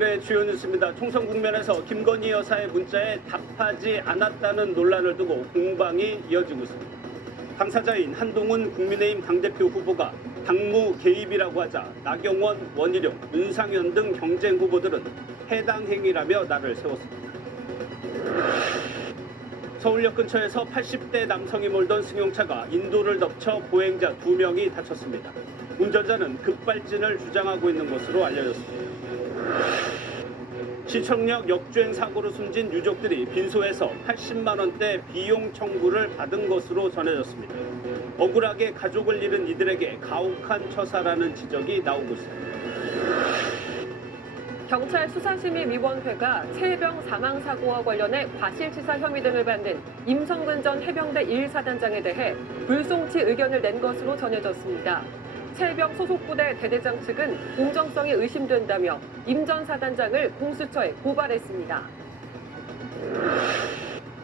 오늘의 주요 뉴스입니다. 총선 국면에서 김건희 여사의 문자에 답하지 않았다는 논란을 두고 공방이 이어지고 있습니다. 당사자인 한동훈 국민의힘 당대표 후보가 당무 개입이라고 하자 나경원, 원희룡, 윤상현 등 경쟁 후보들은 해당 행위라며 날을 세웠습니다. 서울역 근처에서 80대 남성이 몰던 승용차가 인도를 덮쳐 보행자 2명이 다쳤습니다. 운전자는 급발진을 주장하고 있는 것으로 알려졌습니다. 시청역 역주행 사고로 숨진 유족들이 빈소에서 80만 원대 비용 청구를 받은 것으로 전해졌습니다. 억울하게 가족을 잃은 이들에게 가혹한 처사라는 지적이 나오고 있습니다. 경찰 수사심의위원회가 최혜병 사망사고와 관련해 과실치사 혐의 등을 받는 임성근 전 해병대 1사단장에 대해 불송치 의견을 낸 것으로 전해졌습니다. 최혜병 소속 부대 대대장 측은 공정성이 의심된다며 임 전 사단장을 공수처에 고발했습니다.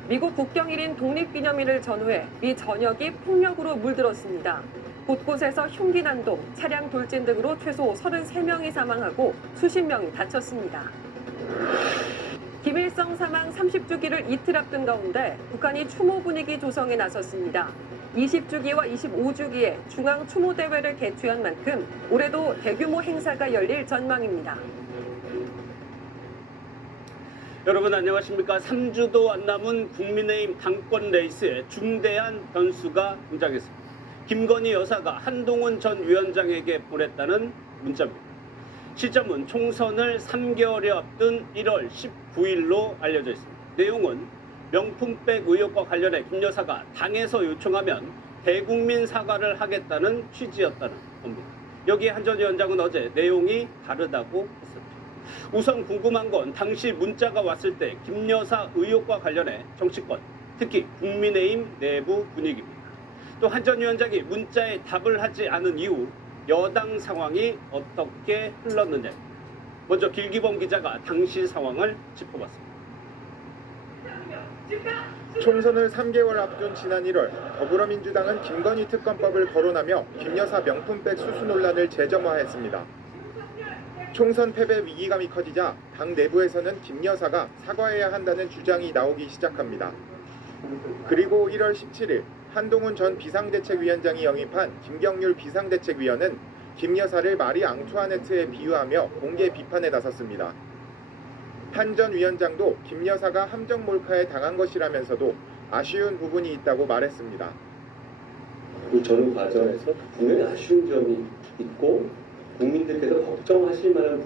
미국 국경일인 독립기념일을 전후해 미 전역이 폭력으로 물들었습니다. 곳곳에서 흉기 난동, 차량 돌진 등으로 최소 33명이 사망하고 수십 명이 다쳤습니다. 김일성 사망 30주기를 이틀 앞둔 가운데 북한이 추모 분위기 조성에 나섰습니다. 20주기와 25주기에 중앙 추모 대회를 개최한 만큼 올해도 대규모 행사가 열릴 전망입니다. 여러분 안녕하십니까? 3주도 안 남은 국민의힘 당권 레이스에 중대한 변수가 등장했습니다. 김건희 여사가 한동훈 전 위원장에게 보냈다는 문자입니다. 시점은 총선을 3개월여 앞둔 1월 19일로 알려져 있습니다. 내용은 명품백 의혹과 관련해 김 여사가 당에서 요청하면 대국민 사과를 하겠다는 취지였다는 겁니다. 여기에 한 전 위원장은 어제 내용이 다르다고 했었죠. 우선 궁금한 건 당시 문자가 왔을 때 김 여사 의혹과 관련해 정치권, 특히 국민의힘 내부 분위기입니다. 또 한 전 위원장이 문자에 답을 하지 않은 이후 여당 상황이 어떻게 흘렀느냐. 먼저 길기범 기자가 당시 상황을 짚어봤습니다. 총선을 3개월 앞둔 지난 1월 더불어민주당은 김건희 특검법을 거론하며 김 여사 명품백 수수 논란을 재점화했습니다. 총선 패배 위기감이 커지자 당 내부에서는 김 여사가 사과해야 한다는 주장이 나오기 시작합니다. 그리고 1월 17일 한동훈 전 비상대책위원장이 영입한 김경률 비상대책위원은 김 여사를 마리 앙투아네트에 비유하며 공개 비판에 나섰습니다. 한 전 위원장도 김 여사가 함정 몰카에 당한 것이라면서도 아쉬운 부분이 있다고 말했습니다. 저는 과정에서 분명히 아쉬운 점이 있고 국민들께서 걱정하실 만한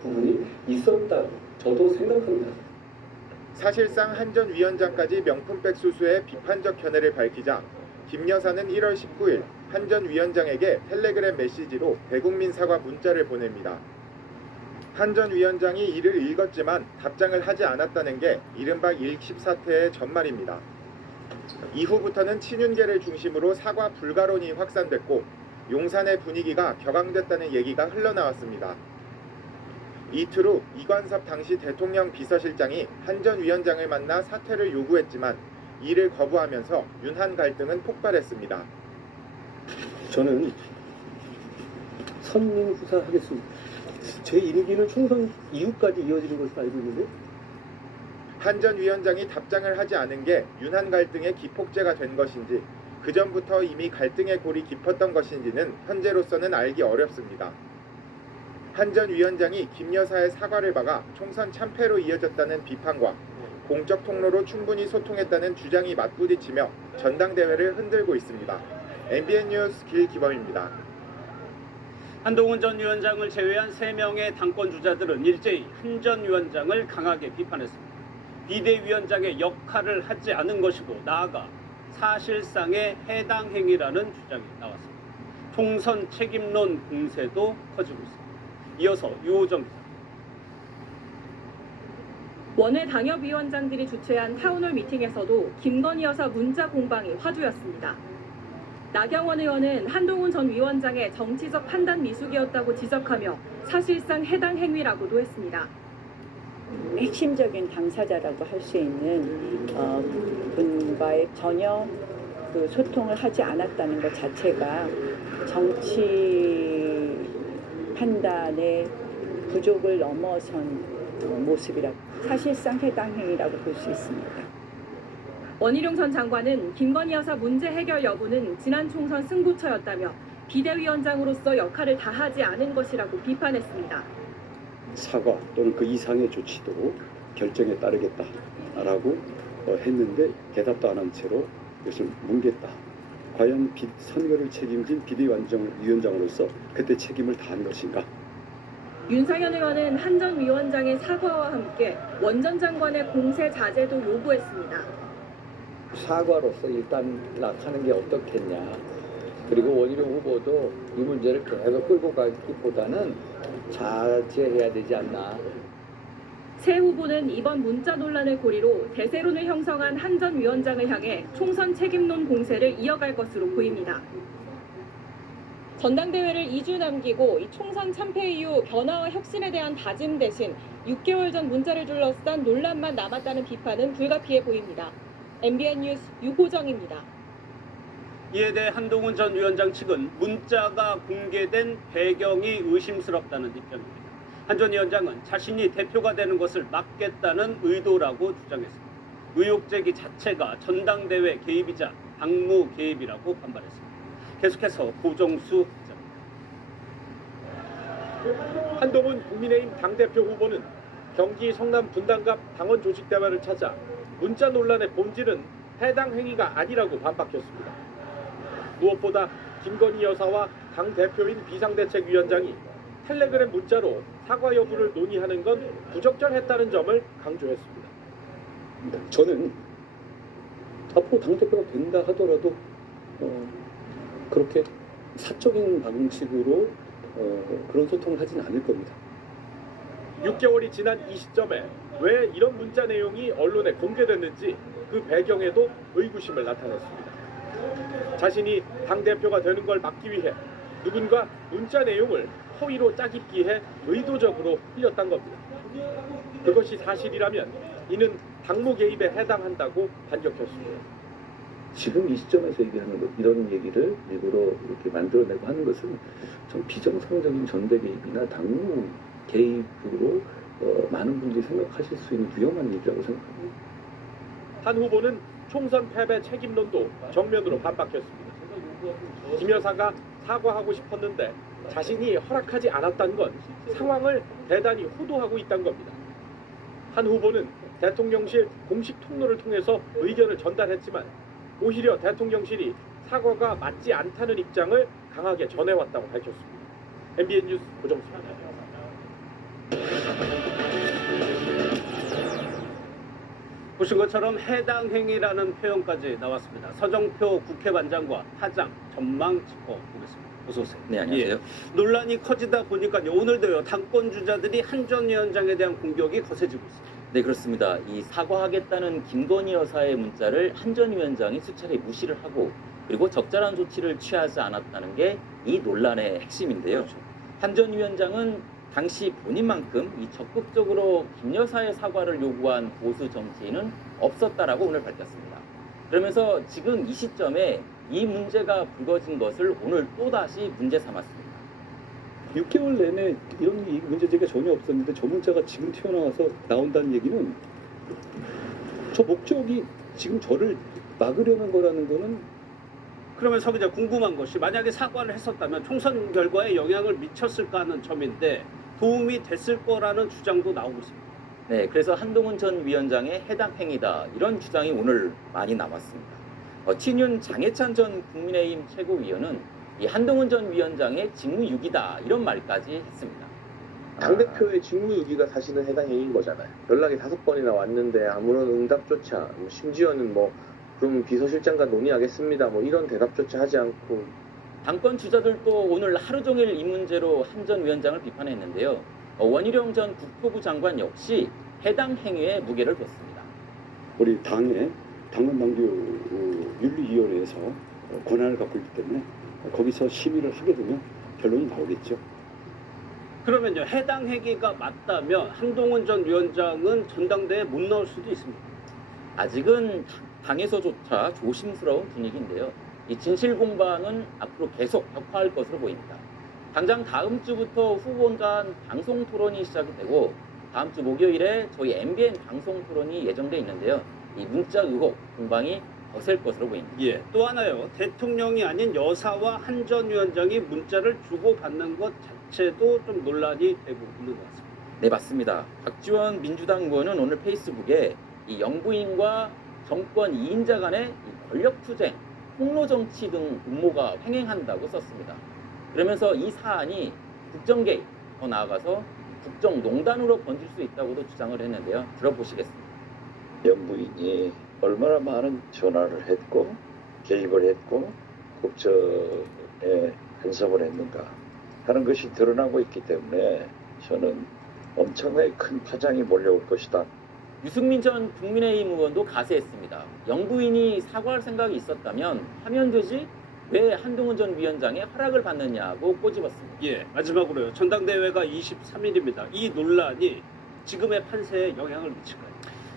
부분이 있었다고 저도 생각합니다. 사실상 한 전 위원장까지 명품백 수수에 비판적 견해를 밝히자 김 여사는 1월 19일 한 전 위원장에게 텔레그램 메시지로 대국민 사과 문자를 보냅니다. 한 전 위원장이 이를 읽었지만 답장을 하지 않았다는 게 이른바 일십 사태의 전말입니다. 이후부터는 친윤계를 중심으로 사과 불가론이 확산됐고 용산의 분위기가 격앙됐다는 얘기가 흘러나왔습니다. 이틀 후 이관섭 당시 대통령 비서실장이 한 전 위원장을 만나 사퇴를 요구했지만 이를 거부하면서 윤한 갈등은 폭발했습니다. 저는 선민 후사하겠습니다. 제 임기는 총선 이후까지 이어지는 것으로 알고 있는데 한 전 위원장이 답장을 하지 않은 게 윤한 갈등의 기폭제가 된 것인지 그 전부터 이미 갈등의 골이 깊었던 것인지는 현재로서는 알기 어렵습니다. 한 전 위원장이 김 여사의 사과를 박아 총선 참패로 이어졌다는 비판과 공적 통로로 충분히 소통했다는 주장이 맞부딪히며 전당대회를 흔들고 있습니다. MBN 뉴스 길기범입니다. 한동훈 전 위원장을 제외한 3명의 당권 주자들은 일제히 한 전 위원장을 강하게 비판했습니다. 비대위원장의 역할을 하지 않은 것이고 나아가 사실상의 해당 행위라는 주장이 나왔습니다. 총선 책임론 공세도 커지고 있습니다. 이어서 유호정 기자. 원외 당협위원장들이 주최한 타운홀 미팅에서도 김건희 여사 문자 공방이 화두였습니다. 나경원 의원은 한동훈 전 위원장의 정치적 판단 미숙이었다고 지적하며 사실상 해당 행위라고도 했습니다. 핵심적인 당사자라고 할 수 있는 분과의 전혀 그 소통을 하지 않았다는 것 자체가 정치 판단의 부족을 넘어선 모습이라 사실상 해당 행위라고 볼 수 있습니다. 원희룡 전 장관은 김건희 여사 문제 해결 여부는 지난 총선 승부처였다며 비대위원장으로서 역할을 다하지 않은 것이라고 비판했습니다. 사과 또는 그 이상의 조치도 결정에 따르겠다라고 했는데 대답도 안 한 채로 이것을 뭉갰다. 과연 선거를 책임진 비대위원장으로서 그때 책임을 다한 것인가? 윤상현 의원은 한 전 위원장의 사과와 함께 원 전 장관의 공세 자제도 요구했습니다. 사과로서 일단 하는 게 어떻겠냐. 그리고 원희룡 후보도 이 문제를 계속 끌고 가기보다는 자제해야 되지 않나. 새 후보는 이번 문자 논란을 고리로 대세론을 형성한 한 전 위원장을 향해 총선 책임론 공세를 이어갈 것으로 보입니다. 전당대회를 2주 남기고 이 총선 참패 이후 변화와 혁신에 대한 다짐 대신 6개월 전 문자를 둘러싼 논란만 남았다는 비판은 불가피해 보입니다. MBN 뉴스 유호정입니다. 이에 대해 한동훈 전 위원장 측은 문자가 공개된 배경이 의심스럽다는 입장입니다. 한 전 위원장은 자신이 대표가 되는 것을 막겠다는 의도라고 주장했습니다. 의혹 제기 자체가 전당대회 개입이자 당무 개입이라고 반발했습니다. 계속해서 고정수 기자입니다. 한동훈 국민의힘 당대표 후보는 경기 성남 분당갑 당원 조직대화를 찾아 문자 논란의 본질은 해당 행위가 아니라고 반박했습니다. 무엇보다 김건희 여사와 당대표인 비상대책위원장이 텔레그램 문자로 사과 여부를 논의하는 건 부적절했다는 점을 강조했습니다. 저는 앞으로 당대표가 된다 하더라도 그렇게 사적인 방식으로 그런 소통을 하지는 않을 겁니다. 6개월이 지난 이 시점에 왜 이런 문자 내용이 언론에 공개됐는지 그 배경에도 의구심을 나타냈습니다. 자신이 당대표가 되는 걸 막기 위해 누군가 문자 내용을 허위로 짜깁기해 의도적으로 흘렸단 겁니다. 그것이 사실이라면 이는 당무 개입에 해당한다고 반격했습니다. 지금 이 시점에서 얘기하는 것, 이런 얘기를 일부러 이렇게 만들어내고 하는 것은 좀 비정상적인 전대 개입이나 당무 개입으로 많은 분들이 생각하실 수 있는 위험한 일이라고 생각합니다. 한 후보는 총선 패배 책임론도 정면으로 반박했습니다. 김 여사가 사과하고 싶었는데 자신이 허락하지 않았다는 건 상황을 대단히 호도하고 있다는 겁니다. 한 후보는 대통령실 공식 통로를 통해서 의견을 전달했지만 오히려 대통령실이 사과가 맞지 않다는 입장을 강하게 전해왔다고 밝혔습니다. MBN 뉴스 고정수입니다. 보신 것처럼 해당 행위라는 표현까지 나왔습니다. 서정표 국회반장과 파장 전망 짚어보겠습니다. 어서 오세요. 네, 안녕하세요. 예, 논란이 커지다 보니까요. 오늘도요. 당권 주자들이 한 전 위원장에 대한 공격이 거세지고 있습니다. 네, 그렇습니다. 이 사과하겠다는 김건희 여사의 문자를 한 전 위원장이 수차례 무시를 하고 그리고 적절한 조치를 취하지 않았다는 게 이 논란의 핵심인데요. 그렇죠. 한 전 위원장은 당시 본인만큼 이 적극적으로 김 여사의 사과를 요구한 보수 정치인은 없었다라고 오늘 밝혔습니다. 그러면서 지금 이 시점에 이 문제가 불거진 것을 오늘 또다시 문제 삼았습니다. 6개월 내내 이런 문제 제기가 전혀 없었는데 저 문자가 지금 튀어나와서 나온다는 얘기는 저 목적이 지금 저를 막으려는 거라는 거는 그러면 서 기자 궁금한 것이 만약에 사과를 했었다면 총선 결과에 영향을 미쳤을까 하는 점인데 도움이 됐을 거라는 주장도 나오고 있습니다. 네, 그래서 한동훈 전 위원장의 해당 행위다 이런 주장이 오늘 많이 나왔습니다. 친윤 장해찬 전 국민의힘 최고위원은 이 한동훈 전 위원장의 직무유기다 이런 말까지 했습니다. 당대표의 직무유기가 사실은 해당 행위인 거잖아요. 연락이 5번이나 왔는데 아무런 응답조차, 심지어는 그럼 비서실장과 논의하겠습니다. 이런 대답조차 하지 않고. 당권 주자들도 오늘 하루 종일 이 문제로 한 전 위원장을 비판했는데요. 원희룡 전 국토부 장관 역시 해당 행위에 무게를 뒀습니다. 우리 당의 당헌당규 윤리위원회에서 권한을 갖고 있기 때문에 거기서 심의를 하게 되면 결론이 나오겠죠. 그러면요. 해당 행위가 맞다면 한동훈 전 위원장은 전당대회에 못 나올 수도 있습니다. 아직은 당에서조차 조심스러운 분위기인데요. 이 진실 공방은 앞으로 계속 격화할 것으로 보입니다. 당장 다음 주부터 후보원 간 방송 토론이 시작이 되고 다음 주 목요일에 저희 MBN 방송 토론이 예정돼 있는데요. 이 문자 의혹 공방이 거셀 것으로 보입니다. 예, 또 하나요. 대통령이 아닌 여사와 한 전 위원장이 문자를 주고받는 것 자체도 좀 논란이 되고 있는 것 같습니다. 네, 맞습니다. 박지원 민주당 의원은 오늘 페이스북에 이 영부인과 정권 2인자 간의 이 권력투쟁, 폭로정치 등 음모가 횡행한다고 썼습니다. 그러면서 이 사안이 국정개입, 더 나아가서 국정농단으로 번질 수 있다고도 주장을 했는데요. 들어보시겠습니다. 영부인이 얼마나 많은 전화를 했고 개입을 했고 국정에 간섭을 했는가 하는 것이 드러나고 있기 때문에 저는 엄청나게 큰 파장이 몰려올 것이다. 유승민 전 국민의힘 의원도 가세했습니다. 영부인이 사과할 생각이 있었다면 하면 되지 왜 한동훈 전 위원장의 허락을 받느냐고 꼬집었습니다. 예, 마지막으로요. 전당대회가 23일입니다. 이 논란이 지금의 판세에 영향을 미칠까요?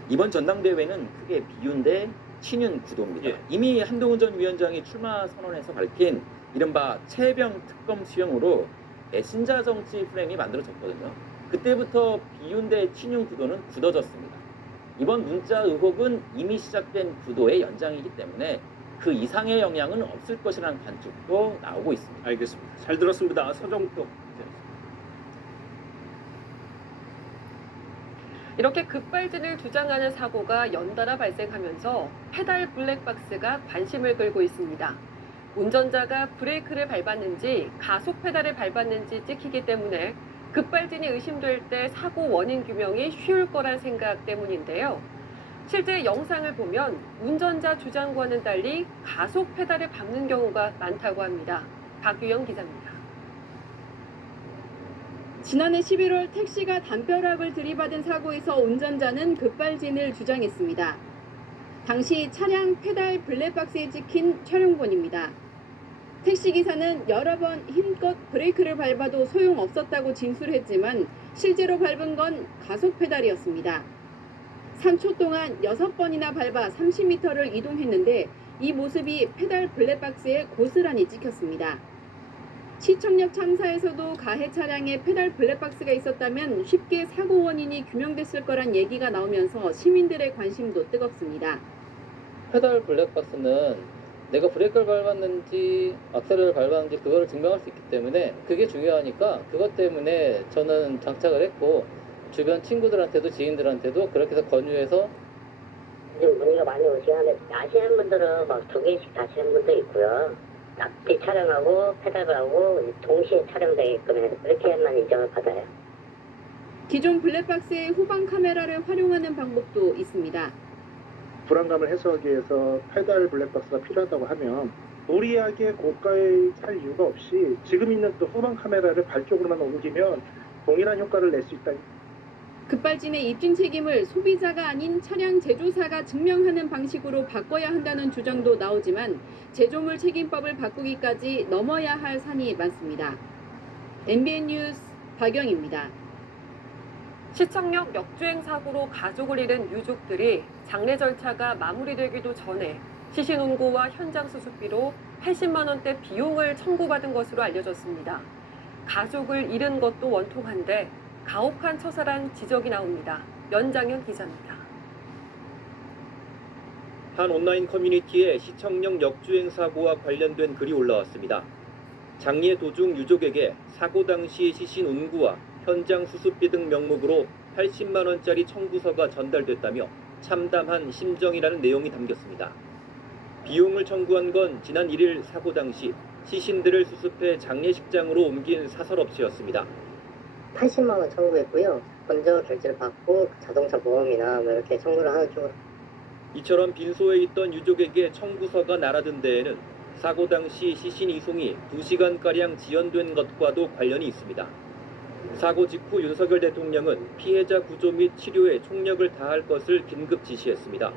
이번 전당대회는 크게 비윤 대 친윤 구도입니다. 예. 이미 한동훈 전 위원장이 출마 선언에서 밝힌 이른바 최병 특검 수용으로 배신자 정치 프레임이 만들어졌거든요. 그때부터 비윤 대 친윤 구도는 굳어졌습니다. 이번 문자 의혹은 이미 시작된 구도의 연장이기 때문에 그 이상의 영향은 없을 것이라는 관측도 나오고 있습니다. 알겠습니다. 잘 들었습니다. 서정표. 이렇게 급발진을 주장하는 사고가 연달아 발생하면서 페달 블랙박스가 관심을 끌고 있습니다. 운전자가 브레이크를 밟았는지 가속 페달을 밟았는지 찍히기 때문에 급발진이 의심될 때 사고 원인 규명이 쉬울 거란 생각 때문인데요. 실제 영상을 보면 운전자 주장과는 달리 가속 페달을 밟는 경우가 많다고 합니다. 박유영 기자입니다. 지난해 11월 택시가 담벼락을 들이받은 사고에서 운전자는 급발진을 주장했습니다. 당시 차량 페달 블랙박스에 찍힌 촬영본입니다. 택시기사는 여러 번 힘껏 브레이크를 밟아도 소용없었다고 진술했지만 실제로 밟은 건 가속 페달이었습니다. 3초 동안 6번이나 밟아 30m를 이동했는데 이 모습이 페달 블랙박스에 고스란히 찍혔습니다. 시청역 참사에서도 가해 차량에 페달 블랙박스가 있었다면 쉽게 사고 원인이 규명됐을 거란 얘기가 나오면서 시민들의 관심도 뜨겁습니다. 페달 블랙박스는 내가 브레이크를 밟았는지 악셀을 밟았는지 그거를 증명할 수 있기 때문에 그게 중요하니까 그것 때문에 저는 장착을 했고 주변 친구들한테도 지인들한테도 그렇게 해서 권유해서 요즘 문의가 많이 오시는데 아시는 분들은 막 2개씩 다시는 분도 있고요. 납비 촬영하고 페달하고 동시에 촬영되게끔 해서 그렇게만 인정을 받아요. 기존 블랙박스의 후방 카메라를 활용하는 방법도 있습니다. 불안감을 해소하기 위해서 페달 블랙박스가 필요하다고 하면 무리하게 고가에 살 이유가 없이 지금 있는 또 후방 카메라를 발 쪽으로만 옮기면 동일한 효과를 낼 수 있다. 급발진의 입증 책임을 소비자가 아닌 차량 제조사가 증명하는 방식으로 바꿔야 한다는 주장도 나오지만 제조물 책임법을 바꾸기까지 넘어야 할 산이 많습니다. MBN 뉴스 박영입니다. 시청역 역주행 사고로 가족을 잃은 유족들이 장례 절차가 마무리되기도 전에 시신운구와 현장 수습비로 80만 원대 비용을 청구받은 것으로 알려졌습니다. 가족을 잃은 것도 원통한데 가혹한 처사란 지적이 나옵니다. 연장현 기자입니다. 한 온라인 커뮤니티에 시청역 역주행 사고와 관련된 글이 올라왔습니다. 장례 도중 유족에게 사고 당시 시신 운구와 현장 수습비 등 명목으로 80만 원짜리 청구서가 전달됐다며 참담한 심정이라는 내용이 담겼습니다. 비용을 청구한 건 지난 1일 사고 당시 시신들을 수습해 장례식장으로 옮긴 사설업체였습니다. 80만 원 청구했고요. 먼저 결제를 받고 자동차 보험이나 뭐 이렇게 청구를 하는 쪽으로. 이처럼 빈소에 있던 유족에게 청구서가 날아든 데에는 사고 당시 시신 이송이 2시간가량 지연된 것과도 관련이 있습니다. 사고 직후 윤석열 대통령은 피해자 구조 및 치료에 총력을 다할 것을 긴급 지시했습니다.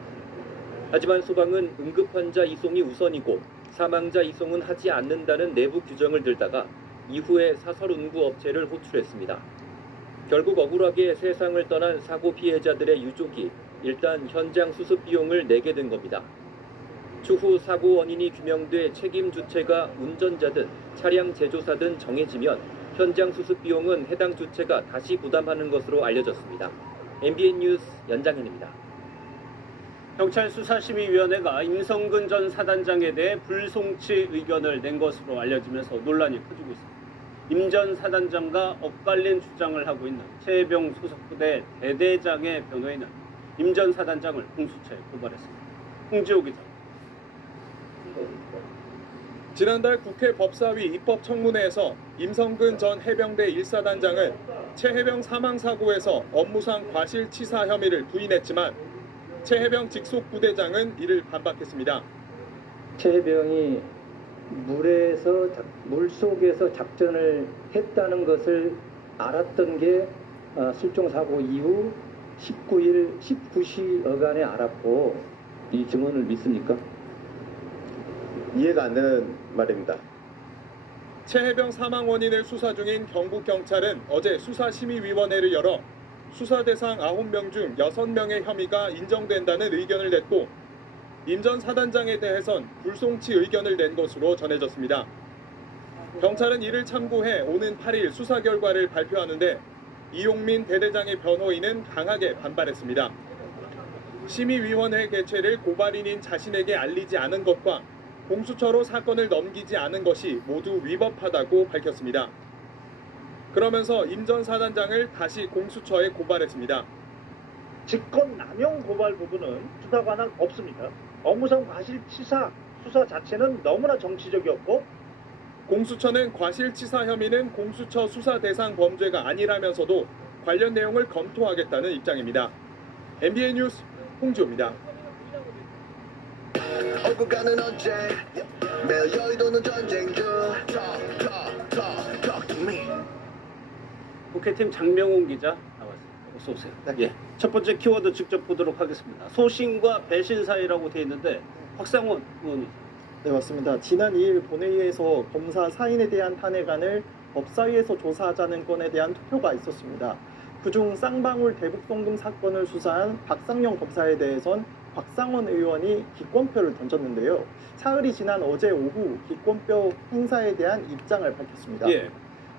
하지만 소방은 응급환자 이송이 우선이고 사망자 이송은 하지 않는다는 내부 규정을 들다가 이후에 사설 운구 업체를 호출했습니다. 결국 억울하게 세상을 떠난 사고 피해자들의 유족이 일단 현장 수습 비용을 내게 된 겁니다. 추후 사고 원인이 규명돼 책임 주체가 운전자든 차량 제조사든 정해지면 현장 수습 비용은 해당 주체가 다시 부담하는 것으로 알려졌습니다. MBN 뉴스 연장현입니다. 경찰 수사심의위원회가 임성근 전 사단장에 대해 불송치 의견을 낸 것으로 알려지면서 논란이 커지고 있습니다. 임 전 사단장과 엇갈린 주장을 하고 있는 최혜병 소속부대 대대장의 변호인은 임 전 사단장을 공수처에 고발했습니다. 홍지호 기자. 지난달 국회 법사위 입법청문회에서 임성근 전 해병대 1사단장은 최혜병 사망사고에서 업무상 과실치사 혐의를 부인했지만 최혜병 직속 부대장은 이를 반박했습니다. 최혜병이 물속에서 작전을 했다는 것을 알았던 게 실종사고 이후 19시 어간에 알았고. 이 증언을 믿습니까? 이해가 안 되는 말입니다. 최혜병 사망 원인을 수사 중인 경북경찰은 어제 수사심의위원회를 열어 수사 대상 9명 중 6명의 혐의가 인정된다는 의견을 냈고 임 전 사단장에 대해선 불송치 의견을 낸 것으로 전해졌습니다. 경찰은 이를 참고해 오는 8일 수사 결과를 발표하는데 이용민 대대장의 변호인은 강하게 반발했습니다. 심의위원회 개최를 고발인인 자신에게 알리지 않은 것과 공수처로 사건을 넘기지 않은 것이 모두 위법하다고 밝혔습니다. 그러면서 임 전 사단장을 다시 공수처에 고발했습니다. 직권남용 고발 부분은 수사관은 없습니다. 업무상 과실치사 수사 자체는 너무나 정치적이었고 공수처는 과실치사 혐의는 공수처 수사 대상 범죄가 아니라면서도 관련 내용을 검토하겠다는 입장입니다. MBN 뉴스 홍지호입니다. 억울가는 언제 매일 여의도는 전쟁 중 Talk to me. 국회팀 장명훈 기자 나왔습니다. 어서 오세요. 예. 첫 번째 키워드 직접 보도록 하겠습니다. 소신과 배신 사이라고 돼 있는데 박상원 의원이. 네, 맞습니다. 지난 2일 본회의에서 검사 사인에 대한 탄핵안을 법사위에서 조사하자는 건에 대한 투표가 있었습니다. 그중 쌍방울 대북송금 사건을 수사한 박상영 검사에 대해선 박상원 의원이 기권표를 던졌는데요. 사흘이 지난 어제 오후 기권표 행사에 대한 입장을 밝혔습니다. 예.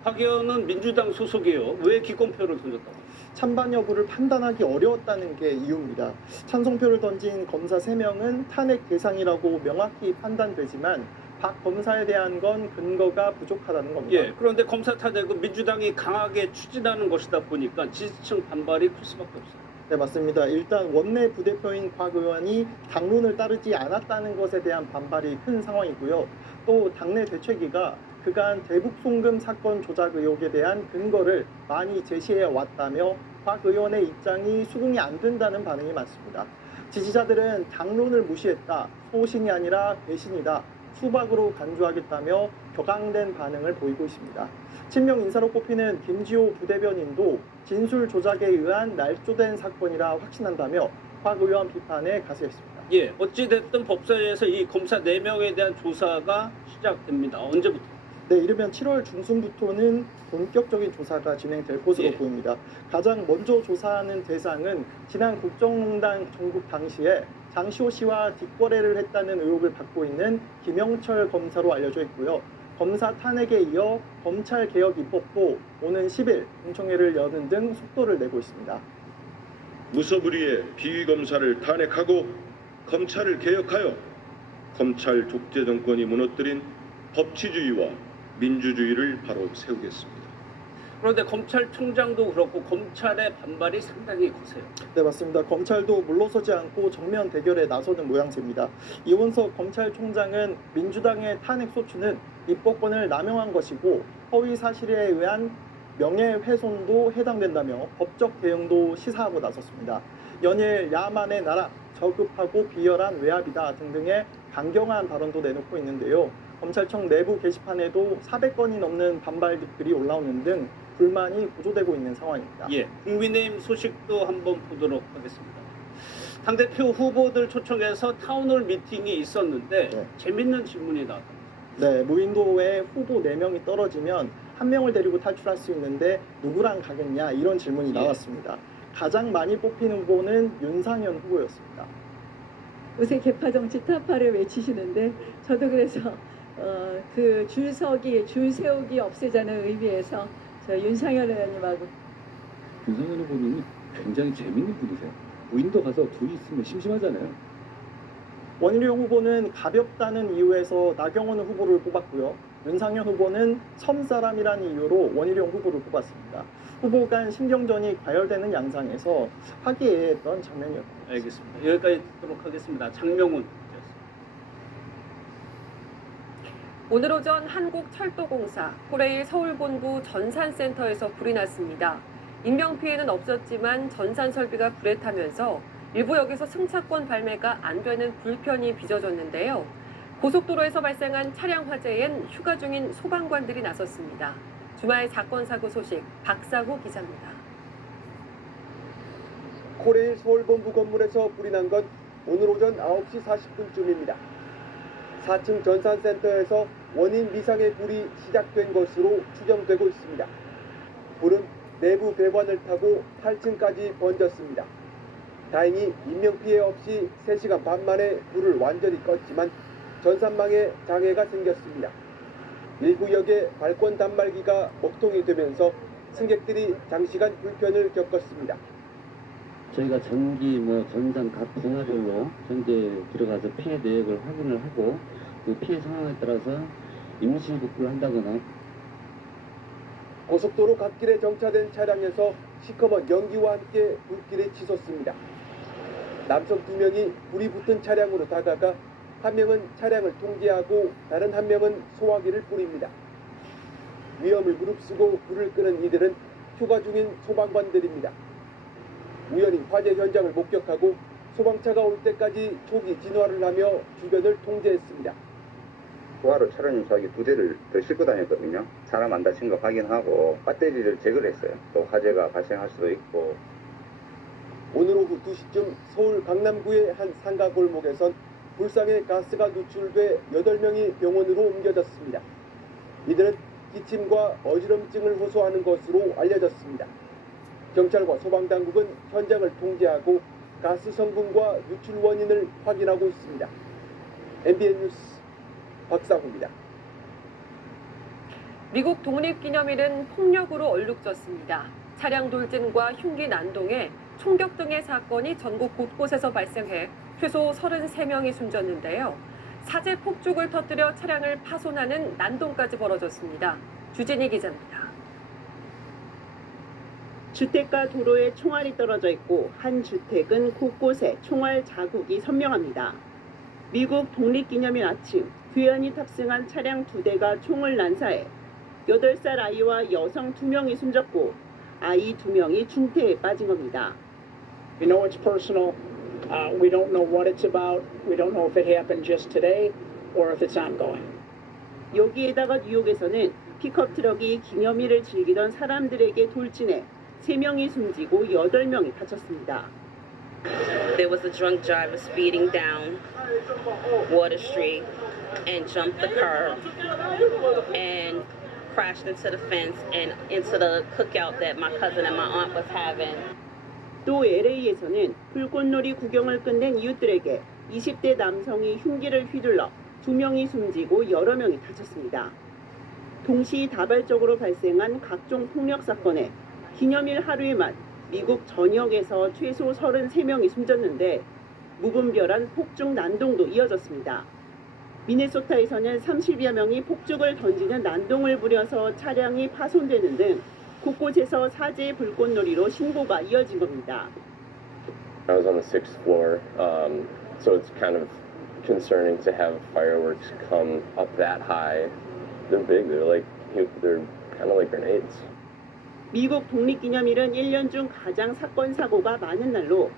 박 의원은 민주당 소속이에요. 왜 기권표를 던졌다고? 찬반 여부를 판단하기 어려웠다는 게 이유입니다. 찬성표를 던진 검사 3명은 탄핵 대상이라고 명확히 판단되지만 박 검사에 대한 건 근거가 부족하다는 겁니다. 예. 그런데 검사 탄핵은 민주당이 강하게 추진하는 것이다 보니까 지지층 반발이 클 수밖에 없어요. 네, 맞습니다. 일단 원내 부대표인 박 의원이 당론을 따르지 않았다는 것에 대한 반발이 큰 상황이고요. 또 당내 대책위가 그간 대북 송금 사건 조작 의혹에 대한 근거를 많이 제시해 왔다며 박 의원의 입장이 수긍이 안 된다는 반응이 많습니다. 지지자들은 당론을 무시했다, 소신이 아니라 배신이다, 수박으로 간주하겠다며 격앙된 반응을 보이고 있습니다. 친명 인사로 꼽히는 김지호 부대변인도 진술 조작에 의한 날조된 사건이라 확신한다며 박 의원 비판에 가세했습니다. 예, 어찌됐든 법사위에서 이 검사 4명에 대한 조사가 시작됩니다. 언제부터? 네, 이르면 7월 중순부터는 본격적인 조사가 진행될 것으로 보입니다. 가장 먼저 조사하는 대상은 지난 국정농단 정국 당시에 장시호 씨와 뒷거래를 했다는 의혹을 받고 있는 김영철 검사로 알려져 있고요. 검사 탄핵에 이어 검찰개혁 입법도 오는 10일 공청회를 여는 등 속도를 내고 있습니다. 무소불위의 비위검사를 탄핵하고 검찰을 개혁하여 검찰 족제 정권이 무너뜨린 법치주의와 민주주의를 바로 세우겠습니다. 그런데 검찰총장도 그렇고 검찰의 반발이 상당히 거세요. 네, 맞습니다. 검찰도 물러서지 않고 정면 대결에 나서는 모양새입니다. 이원석 검찰총장은 민주당의 탄핵 소추는 입법권을 남용한 것이고 허위 사실에 의한 명예훼손도 해당된다며 법적 대응도 시사하고 나섰습니다. 연일 야만의 나라, 저급하고 비열한 외압이다 등등의 강경한 발언도 내놓고 있는데요. 검찰청 내부 게시판에도 400건이 넘는 반발 글이 올라오는 등 불만이 고조되고 있는 상황입니다. 예, 국민의힘 소식도 한번 보도록 하겠습니다. 당대표 후보들 초청해서 타운홀 미팅이 있었는데 재밌는 질문이 나왔습니다. 네, 무인도에 후보 4명이 떨어지면 한 명을 데리고 탈출할 수 있는데 누구랑 가겠냐 이런 질문이 나왔습니다. 가장 많이 뽑히는 후보는 윤상현 후보였습니다. 요새 개파 정치 타파를 외치시는데 저도 그래서 그 줄 세우기 없애자는 의미에서 저 윤상현 의원님하고 윤상현 후보님이 굉장히 재밌는 분이세요. 무인도 가서 둘이 있으면 심심하잖아요. 원희룡 후보는 가볍다는 이유에서 나경원 후보를 뽑았고요. 윤상현 후보는 섬사람이라는 이유로 원희룡 후보를 뽑았습니다. 후보 간 신경전이 과열되는 양상에서 화기애애했던 장면이었습니다. 알겠습니다. 여기까지 듣도록 하겠습니다. 장명훈. 오늘 오전 한국철도공사 코레일 서울본부 전산센터에서 불이 났습니다. 인명피해는 없었지만 전산 설비가 불에 타면서 일부 역에서 승차권 발매가 안 되는 불편이 빚어졌는데요. 고속도로에서 발생한 차량 화재엔 휴가 중인 소방관들이 나섰습니다. 주말 사건 사고 소식 박사호 기자입니다. 코레일 서울본부 건물에서 불이 난 건 오늘 오전 9시 40분쯤입니다. 4층 전산센터에서 원인 미상의 불이 시작된 것으로 추정되고 있습니다. 불은 내부 배관을 타고 8층까지 번졌습니다. 다행히 인명피해 없이 3시간 반 만에 불을 완전히 껐지만 전산망에 장애가 생겼습니다. 일부 역의 발권 단말기가 먹통이 되면서 승객들이 장시간 불편을 겪었습니다. 저희가 전기, 전산 각 분야별로 현재 들어가서 피해 내역을 확인을 하고 그 피해 상황에 따라서 임시 복구를 한다거나 고속도로 갓길에 정차된 차량에서 시커먼 연기와 함께 불길이 치솟습니다. 남성 2명이 불이 붙은 차량으로 다가가 한 명은 차량을 통제하고 다른 한 명은 소화기를 뿌립니다. 위험을 무릅쓰고 불을 끄는 이들은 휴가 중인 소방관들입니다. 우연히 화재 현장을 목격하고 소방차가 올 때까지 초기 진화를 하며 주변을 통제했습니다. 부하로 차량 유사기 2대를 더 싣고 다녔거든요. 사람 안 다친 거 확인하고 배터리를 제거를 했어요. 또 화재가 발생할 수도 있고. 오늘 오후 2시쯤 서울 강남구의 한 상가 골목에선 불상에 가스가 누출돼 8명이 병원으로 옮겨졌습니다. 이들은 기침과 어지럼증을 호소하는 것으로 알려졌습니다. 경찰과 소방당국은 현장을 통제하고 가스 성분과 누출 원인을 확인하고 있습니다. MBN 뉴스 박상우입니다. 미국 독립기념일은 폭력으로 얼룩졌습니다. 차량 돌진과 흉기 난동에 총격 등의 사건이 전국 곳곳에서 발생해 최소 33명이 숨졌는데요. 사제 폭죽을 터뜨려 차량을 파손하는 난동까지 벌어졌습니다. 주진희 기자입니다. 주택가 도로에 총알이 떨어져 있고 한 주택은 곳곳에 총알 자국이 선명합니다. 미국 독립기념일 아침 괴한이 탑승한 차량 2대가 총을 난사해 8살 아이와 여성 2명이 숨졌고 아이 2명이 중태에 빠진 겁니다. We know it's personal. We don't know what it's about. We don't know if it happened just today or if it's ongoing. 여기에다가 뉴욕에서는 픽업 트럭이 기념일을 즐기던 사람들에게 돌진해 3명이 숨지고 8명이 다쳤습니다. There was a drunk driver speeding down Water Street and jumped the curb and crashed into the fence and into the cookout that my cousin and my aunt was having. 또 LA에서는 불꽃놀이 구경을 끝낸 이웃들에게 20대 남성이 흉기를 휘둘러 2명이 숨지고 여러 명이 다쳤습니다. 동시다발적으로 발생한 각종 폭력 사건에 기념일 하루에만 미국 전역에서 최소 33명이 숨졌는데 무분별한 폭죽 난동도 이어졌습니다. 미네소타에서는 30여 명이 폭죽을 던지는 난동을 부려서 차량이 파손되는 등 곳곳에서 사제 불꽃놀이로 신고가 이어진 겁니다. I was on the 6th floor, so it's kind of concerning to have fireworks come up that high. They're big. They're kind of like grenades. 미국 독립기념일은 1년 중 가장 사건 사고가 많은 날로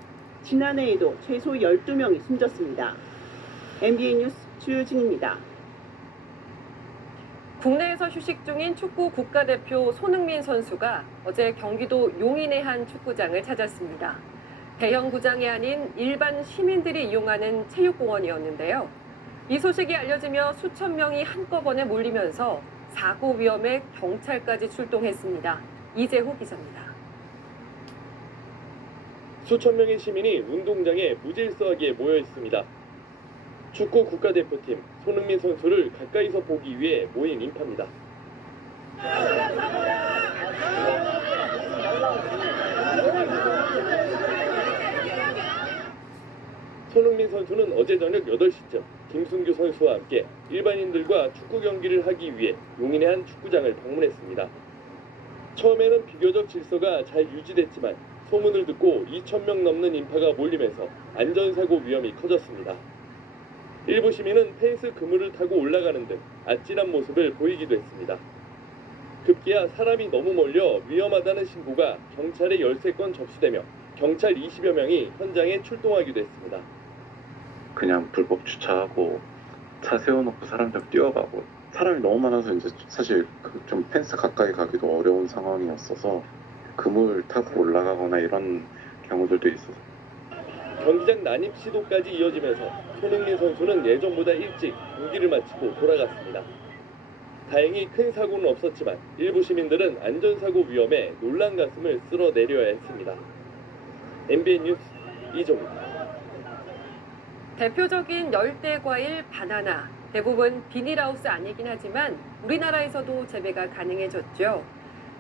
지난해에도 최소 12명이 숨졌습니다. MBN 뉴스 주진입니다. 국내에서 휴식 중인 축구 국가대표 손흥민 선수가 어제 경기도 용인의 한 축구장을 찾았습니다. 대형 구장이 아닌 일반 시민들이 이용하는 체육공원이었는데요. 이 소식이 알려지며 수천 명이 한꺼번에 몰리면서 사고 위험에 경찰까지 출동했습니다. 이재호 기자입니다. 수천 명의 시민이 운동장에 무질서하게 모여 있습니다. 축구 국가대표팀 손흥민 선수를 가까이서 보기 위해 모인 인파입니다. 손흥민 선수는 어제 저녁 8시쯤 김승규 선수와 함께 일반인들과 축구 경기를 하기 위해 용인의 한 축구장을 방문했습니다. 처음에는 비교적 질서가 잘 유지됐지만 소문을 듣고 2,000명 넘는 인파가 몰리면서 안전사고 위험이 커졌습니다. 일부 시민은 펜스 그물을 타고 올라가는 등 아찔한 모습을 보이기도 했습니다. 급기야 사람이 너무 몰려 위험하다는 신고가 경찰에 13건 접수되며 경찰 20여 명이 현장에 출동하기도 했습니다. 그냥 불법 주차하고 차 세워놓고 사람들 뛰어가고 사람이 너무 많아서 이제 사실 좀 펜스 가까이 가기도 어려운 상황이었어서 그물 타고 올라가거나 이런 경우들도 있어서 경기장 난입 시도까지 이어지면서 손흥민 선수는 예정보다 일찍 경기를 마치고 돌아갔습니다. 다행히 큰 사고는 없었지만 일부 시민들은 안전사고 위험에 놀란 가슴을 쓸어내려야 했습니다. MBN 뉴스 이종입니다. 대표적인 열대 과일 바나나. 대부분 비닐하우스 아니긴 하지만 우리나라에서도 재배가 가능해졌죠.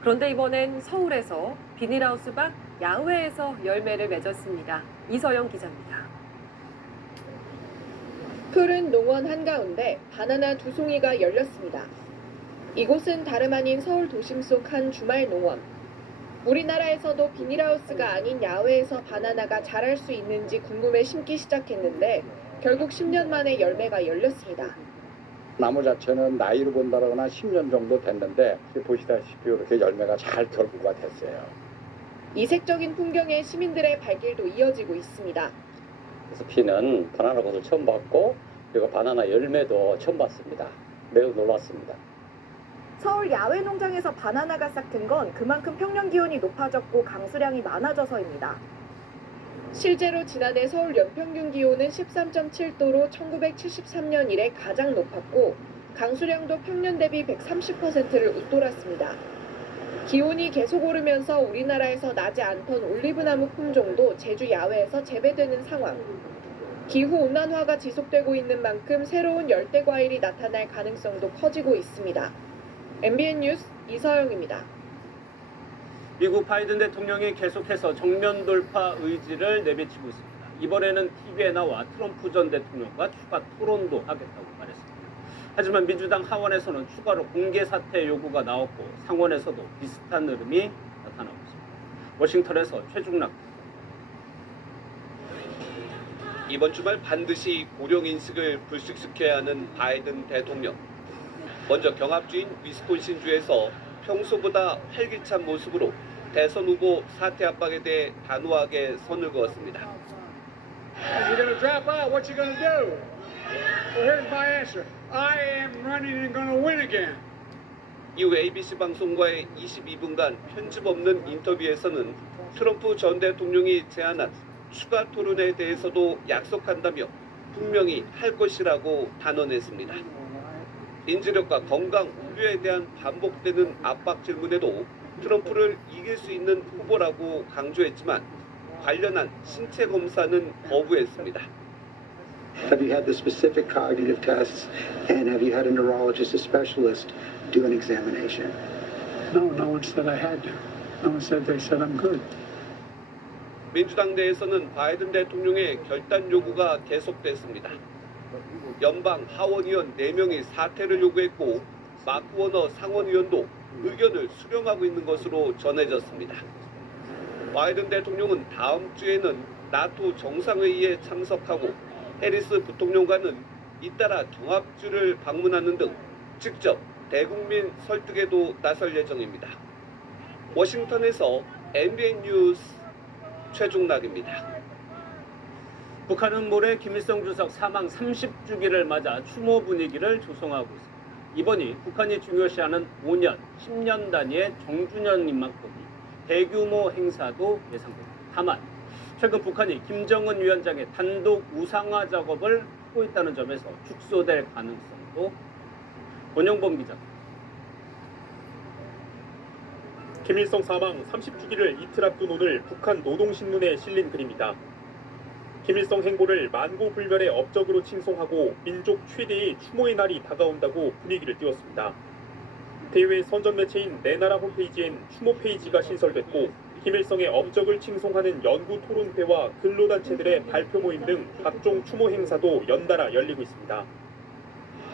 그런데 이번엔 서울에서 비닐하우스 밖 야외에서 열매를 맺었습니다. 이서영 기자입니다. 푸른 농원 한가운데 바나나 2송이가 열렸습니다. 이곳은 다름 아닌 서울 도심 속 한 주말 농원. 우리나라에서도 비닐하우스가 아닌 야외에서 바나나가 자랄 수 있는지 궁금해 심기 시작했는데 결국 10년 만에 열매가 열렸습니다. 나무 자체는 나이로 본다거나 10년 정도 됐는데 보시다시피 이렇게 열매가 잘 결부가 됐어요. 이색적인 풍경에 시민들의 발길도 이어지고 있습니다. 그래서 피는 바나나 겉을 처음 봤고 그리고 바나나 열매도 처음 봤습니다. 매우 놀랐습니다. 서울 야외 농장에서 바나나가 싹튼 건 그만큼 평년 기온이 높아졌고 강수량이 많아져서입니다. 실제로 지난해 서울 연평균 기온은 13.7도로 1973년 이래 가장 높았고 강수량도 평년 대비 130%를 웃돌았습니다. 기온이 계속 오르면서 우리나라에서 나지 않던 올리브나무 품종도 제주 야외에서 재배되는 상황. 기후온난화가 지속되고 있는 만큼 새로운 열대 과일이 나타날 가능성도 커지고 있습니다. MBN 뉴스 이서영입니다. 미국 바이든 대통령이 계속해서 정면 돌파 의지를 내비치고 있습니다. 이번에는 TV에 나와 트럼프 전 대통령과 추가 토론도 하겠다고 말했습니다. 하지만 민주당 하원에서는 추가로 공개 사퇴 요구가 나왔고 상원에서도 비슷한 흐름이 나타나고 있습니다. 워싱턴에서 최중락. 이번 주말 반드시 고령 인식을 불쑥시켜야 하는 바이든 대통령. 먼저 경합주인 위스콘신주에서 평소보다 활기찬 모습으로 대선 후보 사퇴 압박에 대해 단호하게 선을 그었습니다. You're going to drop out. What you going to do? Well, here's my answer. I am running and going to win again. 이후 ABC 방송과의 22분간 편집 없는 인터뷰에서는 트럼프 전 대통령이 제안한 추가 토론에 대해서도 약속한다며 분명히 할 것이라고 단언했습니다. 인지력과 건강 우려에 대한 반복되는 압박 질문에도 트럼프를 이길 수 있는 후보라고 강조했지만 관련한 신체 검사는 거부했습니다. Have you had the specific cognitive tests and have you had a neurologist, a specialist, do an examination? No one said I had to. No one said they said I'm good. 민주당 내에서는 바이든 대통령의 결단 요구가 계속됐습니다. 연방 하원의원 4명이 사퇴를 요구했고 마크 워너 상원의원도 의견을 수렴하고 있는 것으로 전해졌습니다. 바이든 대통령은 다음 주에는 나토 정상회의에 참석하고 해리스 부통령과는 잇따라 경합주를 방문하는 등 직접 대국민 설득에도 나설 예정입니다. 워싱턴에서 MBN 뉴스 최중락입니다. 북한은 모레 김일성 주석 사망 30주기를 맞아 추모 분위기를 조성하고 있습니다. 이번이 북한이 중요시하는 5년, 10년 단위의 정주년인 만큼 대규모 행사도 예상됩니다. 다만 최근 북한이 김정은 위원장의 단독 우상화 작업을 하고 있다는 점에서 축소될 가능성도. 권영범 기자. 김일성 사망 30주기를 이틀 앞둔 오늘 북한 노동신문에 실린 글입니다. 김일성 행보를 만고불변의 업적으로 칭송하고 민족 최대의 추모의 날이 다가온다고 분위기를 띄웠습니다. 대회 선전 매체인 내 나라 홈페이지엔 추모 페이지가 신설됐고 김일성의 업적을 칭송하는 연구 토론회와 근로단체들의 발표 모임 등 각종 추모 행사도 연달아 열리고 있습니다.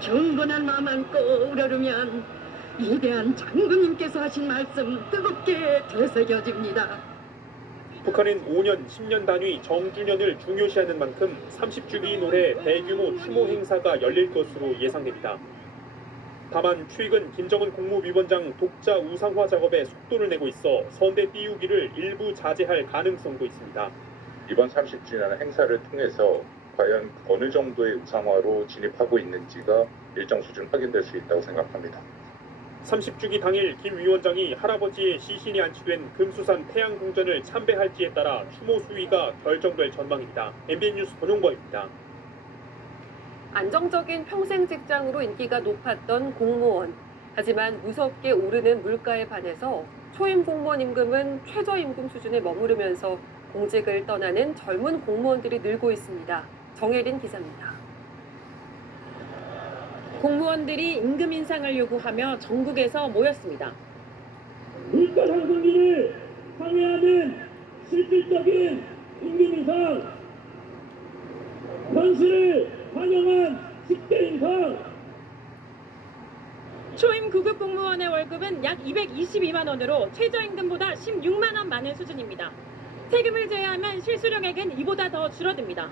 경건한 마음 안고 우러르면 위대한 장군님께서 하신 말씀 뜨겁게 되새겨집니다. 북한은 5년, 10년 단위 정주년을 중요시하는 만큼 30주기 노래 대규모 추모 행사가 열릴 것으로 예상됩니다. 다만 최근 김정은 국무위원장 독자 우상화 작업에 속도를 내고 있어 선대 띄우기를 일부 자제할 가능성도 있습니다. 이번 30주년 행사를 통해서 과연 어느 정도의 우상화로 진입하고 있는지가 일정 수준 확인될 수 있다고 생각합니다. 30주기 당일 김 위원장이 할아버지의 시신이 안치된 금수산 태양궁전을 참배할지에 따라 추모 수위가 결정될 전망입니다. MBN 뉴스 권용거입니다. 안정적인 평생 직장으로 인기가 높았던 공무원. 하지만 무섭게 오르는 물가에 반해서 초임 공무원 임금은 최저임금 수준에 머무르면서 공직을 떠나는 젊은 공무원들이 늘고 있습니다. 정혜린 기자입니다. 공무원들이 임금 인상을 요구하며 전국에서 모였습니다. 물가 상승기를 상회하는 실질적인 임금 인상, 현실을 반영한 직대 인상. 초임 9급 공무원의 월급은 약 222만 원으로 최저임금보다 16만 원 많은 수준입니다. 세금을 제외하면 실수령액은 이보다 더 줄어듭니다.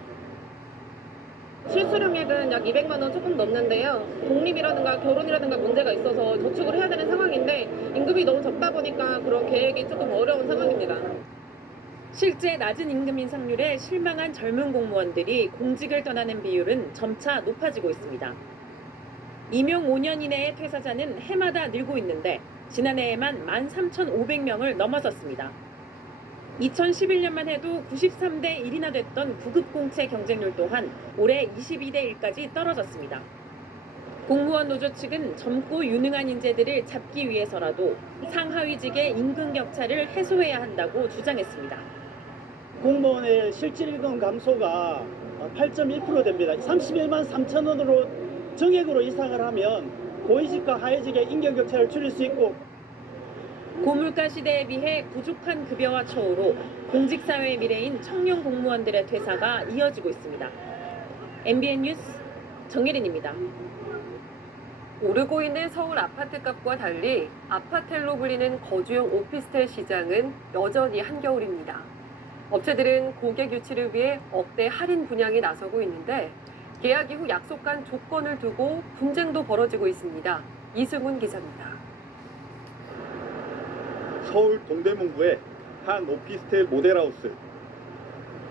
실수령액은 약 200만 원 조금 넘는데요. 독립이라든가 결혼이라든가 문제가 있어서 저축을 해야 되는 상황인데 임금이 너무 적다 보니까 그런 계획이 조금 어려운 상황입니다. 실제 낮은 임금 인상률에 실망한 젊은 공무원들이 공직을 떠나는 비율은 점차 높아지고 있습니다. 임용 5년 이내의 퇴사자는 해마다 늘고 있는데 지난해에만 13,500명을 넘어섰습니다. 2011년만 해도 93대 1이나 됐던 9급 공채 경쟁률 또한 올해 22대 1까지 떨어졌습니다. 공무원 노조 측은 젊고 유능한 인재들을 잡기 위해서라도 상하위직의 임금 격차를 해소해야 한다고 주장했습니다. 공무원의 실질임금 감소가 8.1% 됩니다. 31만 3천 원으로 정액으로 이상을 하면 고위직과 하위직의 임금 격차를 줄일 수 있고 고물가 시대에 비해 부족한 급여와 처우로 공직사회의 미래인 청년 공무원들의 퇴사가 이어지고 있습니다. MBN 뉴스 정혜린입니다. 오르고 있는 서울 아파트값과 달리 아파텔로 불리는 거주용 오피스텔 시장은 여전히 한겨울입니다. 업체들은 고객 유치를 위해 억대 할인 분양에 나서고 있는데 계약 이후 약속한 조건을 두고 분쟁도 벌어지고 있습니다. 이승훈 기자입니다. 서울 동대문구의 한 오피스텔 모델하우스.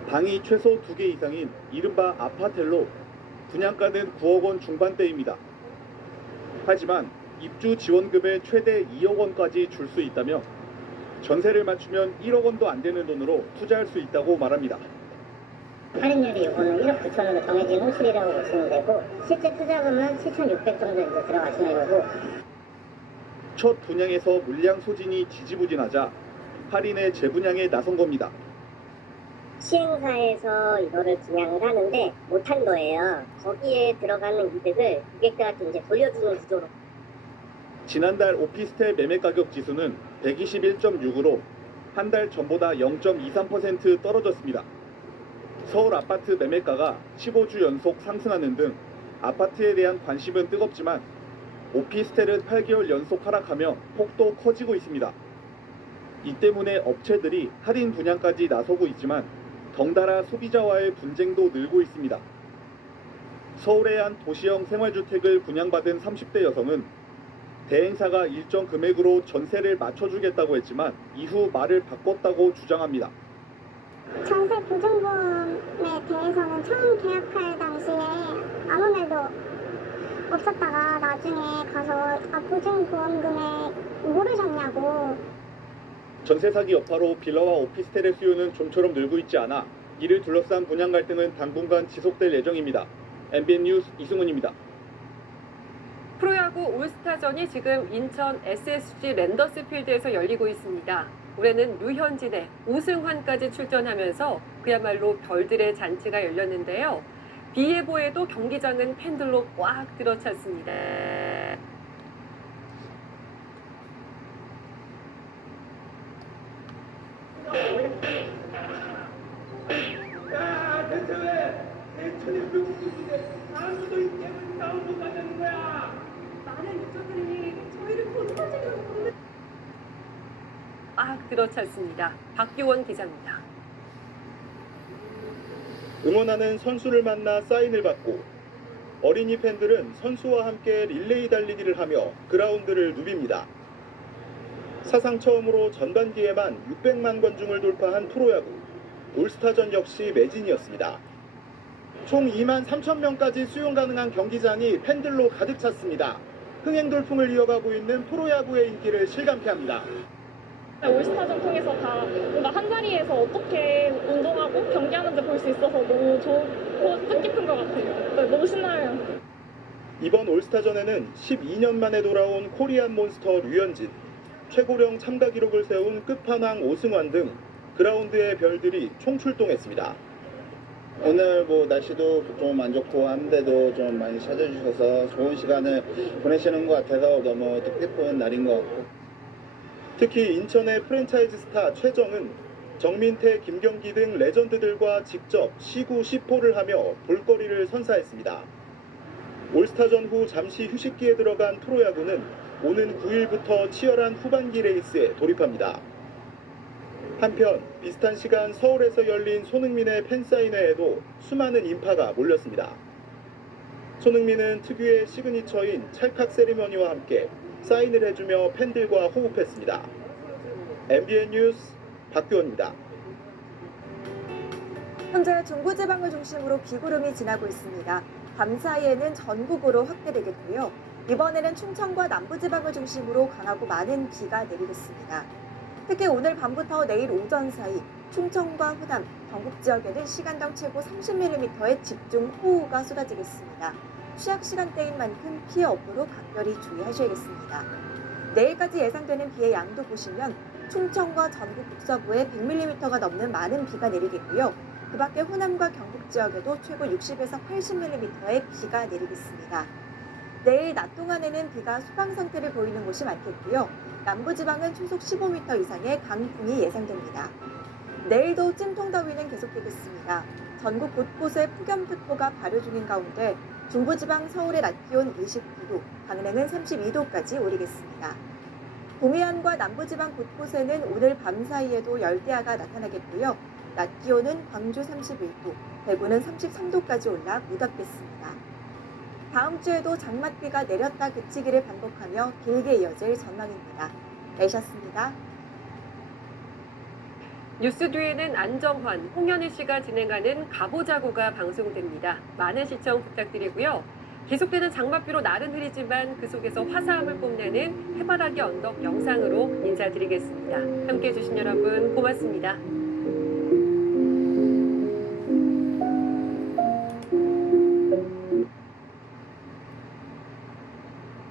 방이 최소 2개 이상인 이른바 아파텔로 분양가는 9억 원 중반대입니다. 하지만 입주 지원금을 최대 2억 원까지 줄 수 있다며 전세를 맞추면 1억 원도 안 되는 돈으로 투자할 수 있다고 말합니다. 할인율이 이거는 1억 9천 원으로 정해진 호실이라고 보시면 되고 실제 투자금은 7,600 정도 이제 들어가시는 거고 첫 분양에서 물량 소진이 지지부진하자 할인의 재분양에 나선 겁니다. 시행사에서 이거를 분양을 하는데 못한 거예요. 거기에 들어가는 이득을 고객들한테 이제 돌려주는 구조로. 지난달 오피스텔 매매 가격 지수는 121.6으로 한 달 전보다 0.23% 떨어졌습니다. 서울 아파트 매매가가 15주 연속 상승하는 등 아파트에 대한 관심은 뜨겁지만 오피스텔은 8개월 연속 하락하며 폭도 커지고 있습니다. 이 때문에 업체들이 할인 분양까지 나서고 있지만 덩달아 소비자와의 분쟁도 늘고 있습니다. 서울의 한 도시형 생활주택을 분양받은 30대 여성은 대행사가 일정 금액으로 전세를 맞춰주겠다고 했지만 이후 말을 바꿨다고 주장합니다. 전세 보증보험에 대해서는 처음 계약할 당시에 아무 말도 없었다가 나중에 가서 보증보험금에 모르셨냐고. 전세 사기 여파로 빌라와 오피스텔의 수요는 좀처럼 늘고 있지 않아 이를 둘러싼 분양 갈등은 당분간 지속될 예정입니다. MBN 뉴스 이승훈입니다. 프로야구 올스타전이 지금 인천 SSG 랜더스 필드에서 열리고 있습니다. 올해는 류현진의 우승환까지 출전하면서 그야말로 별들의 잔치가 열렸는데요. 비 예보에도 경기장은 팬들로 꽉 들어찼습니다. 야, 대체 왜 대천이 외국인인데 아무도 이 때문에 나올 못 가자는 거야? 많은 유저들이 저희를 거짓말쟁이라고 부르는 꽉 들어찼습니다. 박규원 기자입니다. 응원하는 선수를 만나 사인을 받고 어린이 팬들은 선수와 함께 릴레이 달리기를 하며 그라운드를 누빕니다. 사상 처음으로 전반기에만 600만 관중을 돌파한 프로야구. 올스타전 역시 매진이었습니다. 총 2만 3천 명까지 수용 가능한 경기장이 팬들로 가득 찼습니다. 흥행 돌풍을 이어가고 있는 프로야구의 인기를 실감케 합니다. 올스타전 통해서 다 뭔가 한 자리에서 어떻게 운동하고 경기하는지 볼 수 있어서 너무 좋고 뜻깊은 것 같아요. 네, 너무 신나요. 이번 올스타전에는 12년 만에 돌아온 코리안 몬스터 류현진, 최고령 참가 기록을 세운 끝판왕 오승환 등 그라운드의 별들이 총출동했습니다. 오늘 날씨도 좀 안 좋고 한데도 좀 많이 찾아주셔서 좋은 시간을 보내시는 것 같아서 너무 뜻깊은 날인 것 같고. 특히 인천의 프랜차이즈 스타 최정은 정민태, 김경기 등 레전드들과 직접 시구 시포를 하며 볼거리를 선사했습니다. 올스타전 후 잠시 휴식기에 들어간 프로야구는 오는 9일부터 치열한 후반기 레이스에 돌입합니다. 한편 비슷한 시간 서울에서 열린 손흥민의 팬사인회에도 수많은 인파가 몰렸습니다. 손흥민은 특유의 시그니처인 찰칵 세리머니와 함께 사인을 해주며 팬들과 호흡했습니다. MBN 뉴스 박규원입니다. 현재 중부지방을 중심으로 비구름이 지나고 있습니다. 밤 사이에는 전국으로 확대되겠고요. 이번에는 충청과 남부지방을 중심으로 강하고 많은 비가 내리겠습니다. 특히 오늘 밤부터 내일 오전 사이 충청과 호남, 경북 지역에는 시간당 최고 30mm의 집중호우가 쏟아지겠습니다. 취약 시간대인 만큼 피해 없도록 각별히 주의하셔야겠습니다. 내일까지 예상되는 비의 양도 보시면 충청과 전국 북서부에 100mm가 넘는 많은 비가 내리겠고요. 그 밖에 호남과 경북 지역에도 최고 60에서 80mm의 비가 내리겠습니다. 내일 낮 동안에는 비가 소강 상태를 보이는 곳이 많겠고요. 남부지방은 초속 15m 이상의 강풍이 예상됩니다. 내일도 찜통더위는 계속되겠습니다. 전국 곳곳에 폭염특보가 발효 중인 가운데 중부지방 서울의 낮 기온 29도, 강릉은 32도까지 오르겠습니다. 동해안과 남부지방 곳곳에는 오늘 밤 사이에도 열대야가 나타나겠고요. 낮 기온은 광주 31도, 대구는 33도까지 올라 무덥겠습니다. 다음 주에도 장맛비가 내렸다 그치기를 반복하며 길게 이어질 전망입니다. 내셨습니다. 뉴스 뒤에는 안정환, 홍현희 씨가 진행하는 가보자고가 방송됩니다. 많은 시청 부탁드리고요. 계속되는 장맛비로 날은 흐리지만 그 속에서 화사함을 뽐내는 해바라기 언덕 영상으로 인사드리겠습니다. 함께해 주신 여러분 고맙습니다.